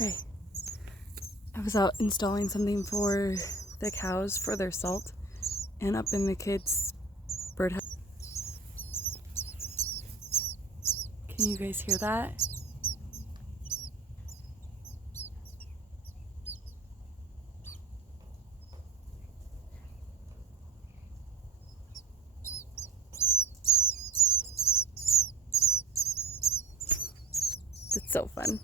Okay. I was out installing something for the cows for their salt, and up in the kids' birdhouse. Can you guys hear that? It's so fun.